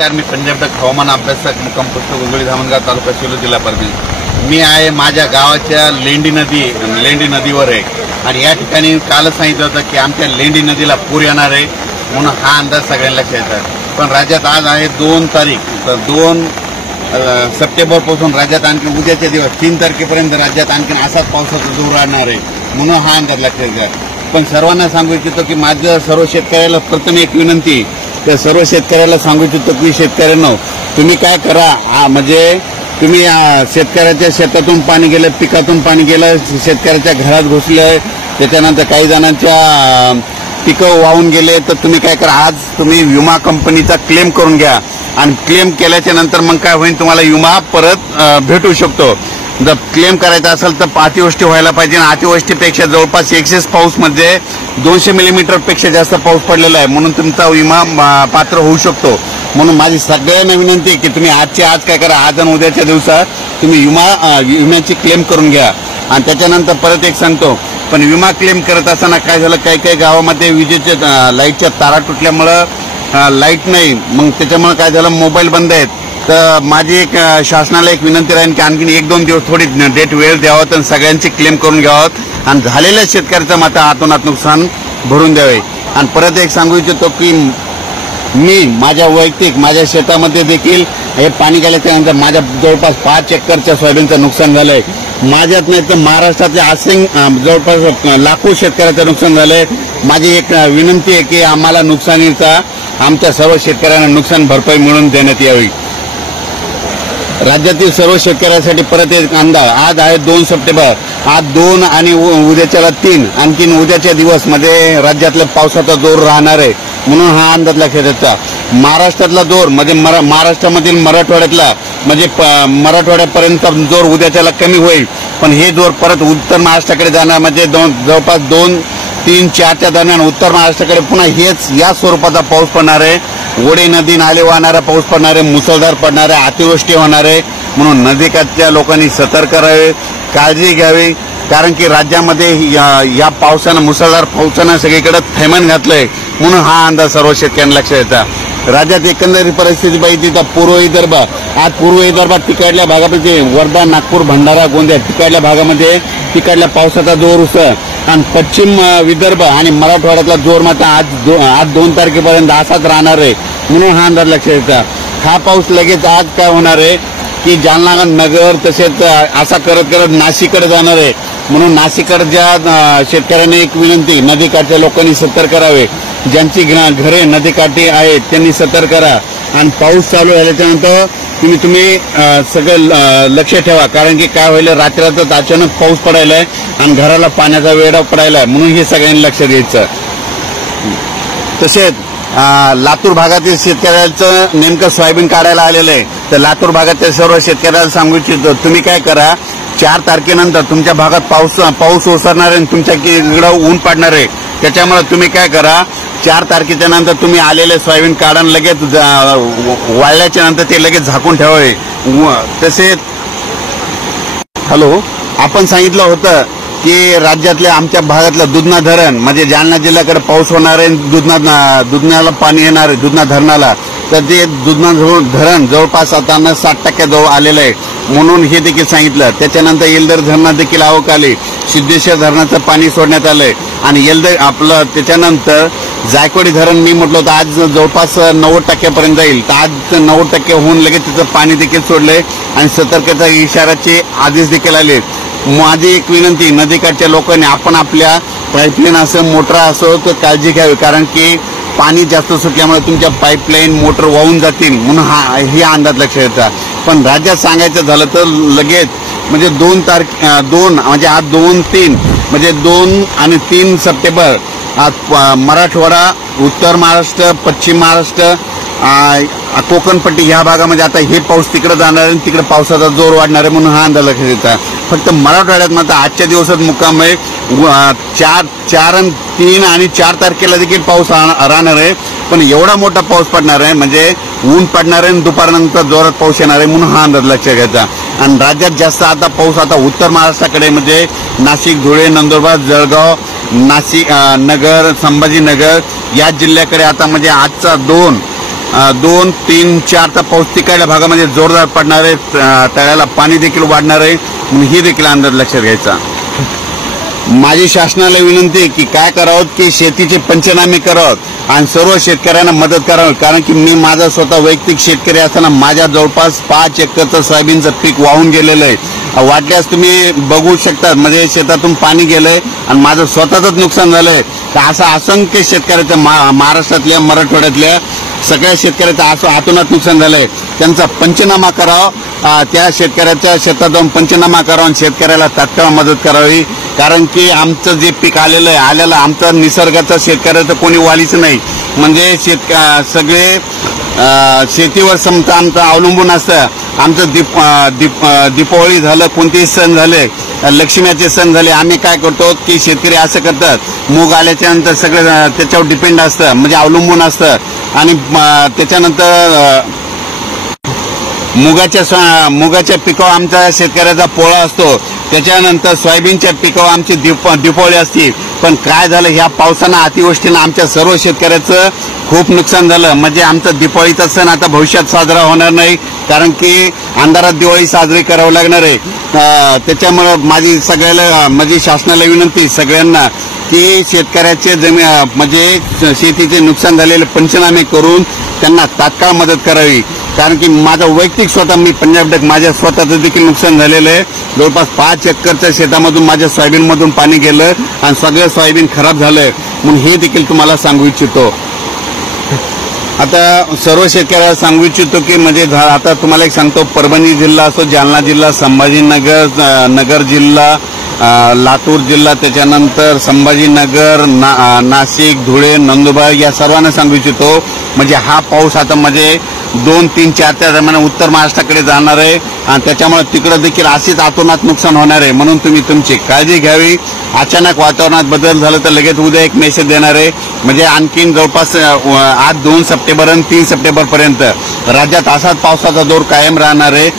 मी पंजाब हवामान अभ्यासक मुक्काम पोस्ट गोगळी धामणगाव तालुका सेलू जिल्हा परभणी। मी आहे माझ्या गावाच्या लेंडी नदीवर आहे आणि या ठिकाणी काल सांगितलं होतं की आमच्या लेंडी नदीला पूर येणार आहे म्हणून हा अंदाज सगळ्यांना लक्षात आहे। पण राज्यात आज आहे 2 तारीख, तर 2 सप्टेंबर पासून राज्यात आणखी उद्याचे दिवस 3 तारखेपर्यंत राज्यात आणखी असाच पावसाचा जोर राहणार आहे म्हणून हा अंदाज लक्षात आहे। पण सर्वांना सांगू इच्छितो की माझं सर्व शेतकऱ्याला प्रथम एक विनंती, तर सर्व शेतकऱ्याला सांगू इच्छितो की शेतकऱ्यांनो तुम्ही काय करा, म्हणजे तुम्ही शेतकऱ्याच्या शेतातून पाणी गेलं, पिकातून पाणी गेलं, शेतकऱ्याच्या घरात घुसलं, त्याच्यानंतर काही जणांच्या पिकं वाहून गेले, तर तुम्ही काय करा, आज तुम्ही विमा कंपनीचा क्लेम करून घ्या आणि क्लेम केल्याच्या नंतर मग काय होईल, तुम्हाला विमा परत भेटू शकतो। जर क्लेम करायचा असेल तर अतिवृष्टी व्हायला पाहिजे आणि अतिवृष्टीपेक्षा जवळपास एक्सेस पाऊसमध्ये 200 मिलीमीटर पेक्षा जास्त पाऊस पडलेला आहे म्हणून तुमचा विमा पात्र होऊ शकतो। म्हणून माझी सगळ्यांना विनंती आहे की तुम्ही आजच्या आज काय करा, आज आणि उद्याच्या दिवसात तुम्ही विम्याची क्लेम करून घ्या। आणि त्याच्यानंतर परत एक सांगतो, पण विमा क्लेम करत असताना काय झालं, काही गावामध्ये विजेच्या लाईटच्या तारा तुटल्यामुळं लाईट नाही, मग त्याच्यामुळे काय झालं, मोबाईल बंद आहेत। तर माझी एक शासनाला एक विनंती राहील की आणखी 1-2 दिवस थोडी डेट वेळ द्यावं आणि सगळ्यांची क्लेम करून घ्यावं आणि झालेल्या शेतकऱ्याचं मात्र हातोनात नुकसान भरून द्यावे। आणि परत एक सांगू इच्छितो की मी माझ्या वैयक्तिक माझ्या शेतामध्ये देखील हे पाणी गेल्याच्या नंतर माझ्या जवळपास 5 एकरच्या सोयाबीनचं नुकसान झालंय। माझ्यात नाही तर महाराष्ट्रातल्या जवळपास लाखो शेतकऱ्याचं नुकसान झालंय। माझी एक विनंती आहे की आम्हाला नुकसानीचा आमच्या सर्व शेतकऱ्यांना नुकसान भरपाई मिळवून देण्यात यावी। राज्यातील सर्व शेतकऱ्यांसाठी परत एक अंदाज, आज आहे 2 सप्टेंबर, आज 2 आणि उद्याच्याला 3, आणखीन उद्याच्या दिवस मध्ये राज्यातल्या पावसाचा जोर राहणार आहे म्हणून हा अंदाज लक्षात येतो। महाराष्ट्रातला जोर म्हणजे महाराष्ट्रामधील मराठवाड्यातला म्हणजे मराठवाड्यापर्यंत जोर उद्याच्याला कमी होईल, पण हे जोर परत उत्तर महाराष्ट्राकडे जाणार, म्हणजे जवळपास 2, 3, 4च्या दरम्यान उत्तर महाराष्ट्राकडे पुन्हा हेच या स्वरूपाचा पाऊस पडणार आहे। ओढे नदी नाले वाहणारा पाऊस पडणार आहे, मुसळधार पडणार आहे, अतिवृष्टी होणार आहे म्हणून नदीकाठच्या लोकांनी सतर्क राहावे, काळजी घ्यावी, कारण की राज्यामध्ये या पावसानं मुसळधार पावसानं सगळीकडे थैमान घातलंय म्हणून हा अंदाज सर्व शेतकऱ्यांना लक्षात येतात। राज्यात एकंदरीत परिस्थिती पाहिजे तर पूर्व विदर्भ, आज पूर्व विदर्भात तिकडल्या भागामध्ये वर्धा, नागपूर, भंडारा, गोंदिया तिकडल्या भागामध्ये तिकडल्या पावसाचा जोर उसळ आणि पश्चिम विदर्भ आणि मराठवाड्यातला जोर मात्र आज 2 तारखेपर्यंत असाच राहणार आहे म्हणून हा अंदाज लक्षात येतात। हा पाऊस लगेच आज काय होणार आहे की जालना, नगर तसेच असा करत नाशिककडे जाणार आहे म्हणून नाशिककडच्या शेतकऱ्यांनी एक विनंती, नदीकाठच्या लोकांनी सतर्क करावे, ज्यांची घरे नदीकाठी आहेत त्यांनी सतर्क करा आणि पाऊस चालू झाल्याच्यानंतर तुम्ही सगळं लक्ष ठेवा, कारण की काय होईल, रात्रातच अचानक पाऊस पडायला आहे आणि घराला पाण्याचा वेढा पडायला आहे म्हणून हे सगळ्यांनी लक्ष द्यायचं। तसेच लातूर भागातील शेतकऱ्यांचं नेमकं सोयाबीन काढायला आलेलं आहे, तर लातूर भागातील सर्व शेतकऱ्याला सांगू इच्छितो तुम्ही काय करा, 4 तारखेनंतर तुमच्या भागात पाऊस ओसरणार आहे, तुमच्या इकडं ऊन पडणार आहे, त्याच्यामुळे तुम्ही काय करा, 4 तारखेच्या नंतर तुम्ही आलेले सोयाबीन काढून लगेच वाळल्याच्या नंतर ते लगेच झाकून ठेवावे। तसेच आपण सांगितलं होतं की राज्यातल्या आमच्या भागातलं दुधना धरण म्हणजे जालना जिल्ह्याकडे पाऊस होणार आहे, दुधनाला पाणी येणार आहे, दुधना धरणाला, तर ते दुधना धरण जवळपास आता 60% जवळ आलेलं आहे म्हणून हे देखील सांगितलं। त्याच्यानंतर येलदर धरणात देखील आवक आली, सिद्धेश्वर धरणाचं पाणी सोडण्यात आलंय आणि आपलं त्याच्यानंतर जायकवाडी धरण मी म्हटलं होतं आज जवळपास 90% जाईल, तर आज 90% होऊन लगेच त्याचं पाणी देखील सोडलंय आणि सतर्कता इशाराचे आदेश देखील आले। माझी एक विनंती, नदीकाठच्या लोकांनी आपण आपल्या पाईपलाईन असो मोटर असो तर काळजी घ्यावी, कारण की पाणी जास्त सुटल्यामुळे तुमच्या पाईपलाईन मोटर वाहून जातील म्हणून हे अंदाज लक्षात येतात। पण राज्यात सांगायचं झालं तर लगेच म्हणजे 2 म्हणजे आज 2-3 म्हणजे 2 आणि 3 सप्टेंबर आज मराठवाडा, उत्तर महाराष्ट्र, पश्चिम महाराष्ट्र, कोकणपट्टी ह्या भागामध्ये आता हे पाऊस तिकडे जाणार आहे, तिकडे पावसाचा जोर वाढणार आहे म्हणून हा अंदाज लक्षात येतात। फक्त मराठवाड्यात मात्र आजच्या दिवसात मुक्काम आहे, 3 आणि 4 तारखेला देखील पाऊस राहणार आहे, पण एवढा मोठा पाऊस पडणार आहे म्हणजे ऊन पडणार आहे आणि दुपारनंतर जोरात पाऊस येणार आहे म्हणून हा अंदाज लक्षात घ्यायचा। आणि राज्यात जास्त आता पाऊस आता उत्तर महाराष्ट्राकडे म्हणजे नाशिक, धुळे, नंदुरबार, जळगाव, नाशिक, नगर, संभाजीनगर या जिल्ह्याकडे आता म्हणजे आजचा 2 2, 3, 4चा पाऊस तिकडल्या भागामध्ये जोरदार पडणार आहे, तळ्याला पाणी देखील वाढणार आहे, म्हणून ही देखील अंदाज लक्षात घ्यायचा. माझी शासनाला विनंती आहे की काय करावं की शेतीचे पंचनामे करावं आणि सर्व शेतकऱ्यांना मदत करावी. कारण की मी माझा स्वतः वैयक्तिक शेतकरी असताना माझ्या जवळपास 5 एकरचं सोयाबीनचं पीक वाहून गेलेलं आहे. वाटल्यास तुम्ही बघू शकता, म्हणजे शेतातून पाणी गेलंय आणि माझं स्वतःच नुकसान झालंय. तर असं असंख्य शेतकऱ्याच्या महाराष्ट्रातल्या मराठवाड्यातल्या सगळ्या शेतकऱ्याचं असं हातोनात नुकसान झालंय. त्यांचा पंचनामा करावा, त्या शेतकऱ्याच्या शेतात जाऊन पंचनामा करावा आणि शेतकऱ्याला तात्काळ मदत करावी. कारण की आमचं जे पीक आलेलं आमचं निसर्गाचं शेतकऱ्याचं कोणी वालीच नाही. म्हणजे सगळे शेतीवर समजा आमचं अवलंबून असतं. आमचं दीपावली झालं, कोणतेही सण झाले, लक्ष्मीचे सण झाले, आम्ही काय करतो की शेतकरी असं करतात, मूग आल्याच्या नंतर सगळं त्याच्यावर डिपेंड असतं, म्हणजे अवलंबून असतं. आणि त्याच्यानंतर मुगाच्या पिकावर आमचा शेतकऱ्याचा पोळा असतो. त्याच्यानंतर सोयाबीनच्या पिकावर आमची दीपावली असते. पण काय झालं, ह्या पावसानं अतिवृष्टीनं आमच्या सर्व शेतकऱ्याचं खूप नुकसान झालं. म्हणजे आमचा दीपावलीचा सण आता भविष्यात साजरा होणार नाही, कारण की अंधारात दिवाळी साजरी करावी लागणार आहे. त्याच्यामुळं माझी शासनाला विनंती सगळ्यांना की शेतकऱ्याचे म्हणजे शेतीचे नुकसान झालेले पंचनामे करून त्यांना तात्काळ मदत करावी. कारण की माझं वैयक्तिक स्वतः मी पंजाब डक माझ्या स्वतःचं देखील नुकसान झालेलं आहे. जवळपास 5 एकरच्या शेतामधून माझ्या सोयाबीनमधून पाणी गेलं आणि सगळं सोयाबीन खराब झालंय, म्हणून हे देखील तुम्हाला सांगू इच्छितो. आता सर्व शेतकऱ्याला सांगू इच्छितो की म्हणजे आता तुम्हाला एक सांगतो, परभणी जिल्हा असो, जालना जिल्हा, संभाजीनगर नगर जिल्हा, लातूर जिल्हा, त्याच्यानंतर संभाजीनगर, नाशिक, धुळे, नंदुरबार या सर्वांना सांगू इच्छितो. म्हणजे हा पाऊस आता म्हणजे 2, 3, 4च्या दरम्यान उत्तर महाराष्ट्राकडे जाणार आहे आणि त्याच्यामुळे तिकडं देखील असेच अतोनात नुकसान होणार आहे. म्हणून तुम्ही तुमची काळजी घ्यावी. अचानक वातावरणात बदल झाला तर लगेच उद्या एक मेसेज देणार आहे. म्हणजे आणखीन जवळपास आज 2 सप्टेंबर आणि 3 सप्टेंबरपर्यंत राज्यात असाच पावसाचा जोर कायम राहणार आहे.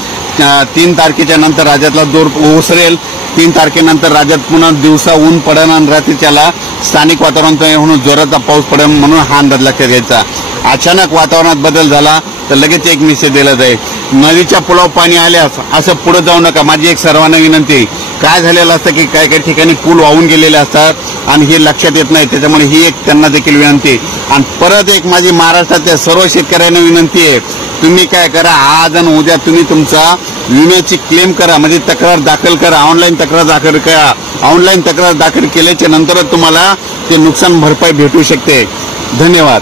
3 तारखेच्या नंतर राज्यातला जोर ओसरेल. 3 तारखेनंतर राज्यात पुन्हा दिवसा ऊन पडेल आणि रात्रीच्याला स्थानिक वातावरण म्हणून जोराचा पाऊस पडेल, म्हणून हा अंदाज लक्षात घ्यायचा. अचानक वातावरणात बदल झाला तर लगेच एक मेसेज दिला जाईल. नदीच्या पुलावर पाणी आल्यास असं पुढे जाऊ नका, माझी एक सर्वांना विनंती. काय झालेलं असतं की काही काही ठिकाणी पूल वाहून गेलेले असतात आणि हे लक्षात येत नाही, त्याच्यामुळे ही एक त्यांना देखील विनंती. आणि परत एक माझी महाराष्ट्रातल्या सर्व शेतकऱ्यांना विनंती आहे, तुम्ही काय करा, आज आणि उद्या तुम्ही तुमचा विम्याची क्लेम करा, म्हणजे तक्रार दाखल करा, ऑनलाईन तक्रार दाखल करा. ऑनलाईन तक्रार दाखल केल्याच्या नंतरच तुम्हाला ते नुकसान भरपाई भेटू शकते. धन्यवाद.